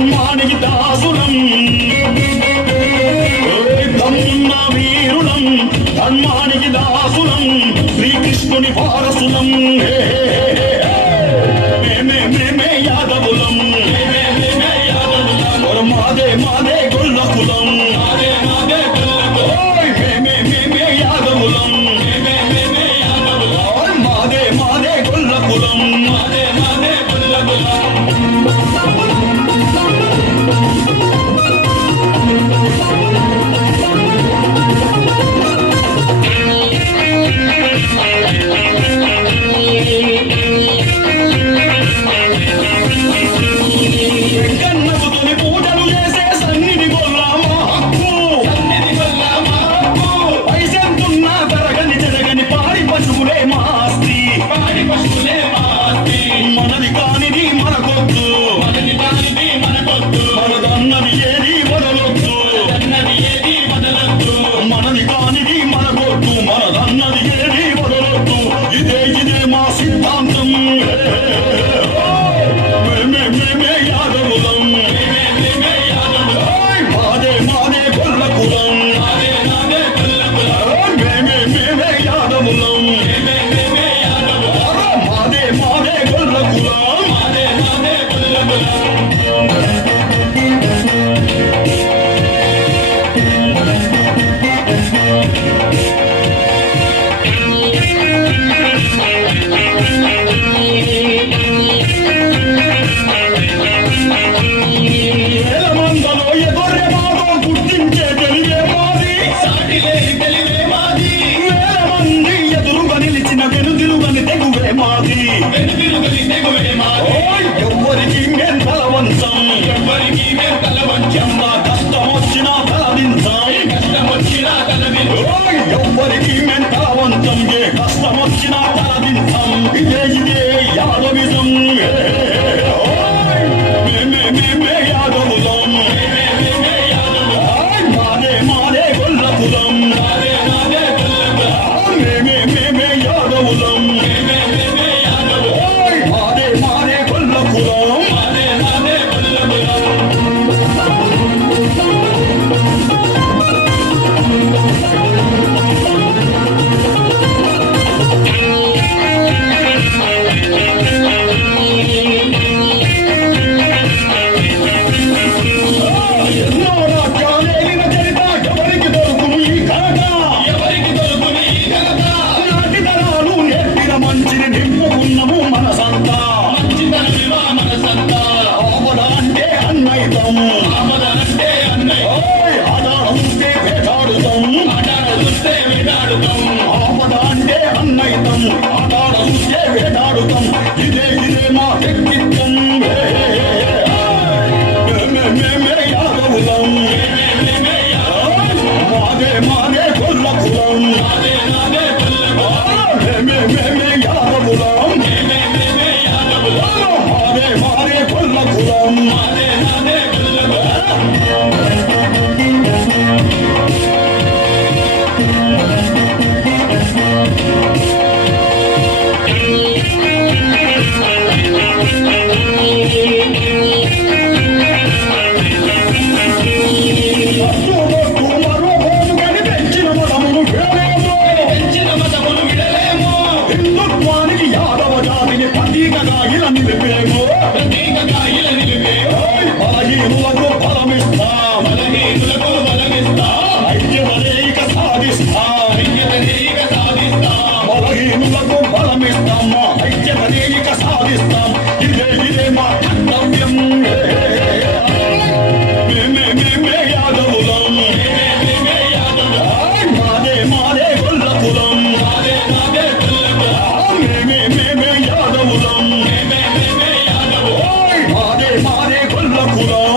ధర్మానికి దాసులం దమ్మున్న వీరులం ధర్మానికి దాసులం శ్రీకృష్ణుని వారసులం మేమే యాదవులం మాదే మాదే గొల్ల కులం మేమే యాదవులం మాదే మాదే గొల్ల కులం మనది కానిది మనకొద్దు మనదన్నది ఏది వదలొద్దు మనది కానిది మనకొద్దు మనదన్నది ఏది వదలొద్దు ఇదే మా సిద్ధాంతం మేమే యాదవులం మాదే మాదే గొల్ల కులం మేమే యాదవులం మాదే మాదే గొల్ల కులం ఎవ్వరికి మేం తలవంచం ఎంత కష్టం వచ్చినా తలదించాం ఎవ్వరికి మేం తలవంచం ఏ కష్టం వచ్చినా తలదించాం ఇదే యాదవిజం మేమే యాదవులం మాదే మాదే గొల్ల కులం మేమే యాదవులం ఇదే మా వ్యక్తిత్వం మేమే యాదవులం మాదే మాదే గొల్ల కులం మేమే యాదవులం మాదే మాదే గొల్ల కులం బలహీనులకు బలమిస్తాం ఐక్యతనేక సాధిస్తాం బలహీనులకు బలమిస్తాం ఐక్యతనేక సాధిస్తాం ఇదే మా కర్తవ్యం మేమే యాదవులం మాదే మాదే గొల్ల కులం మేమే యాదవులం మాదే మాదే గొల్ల కులం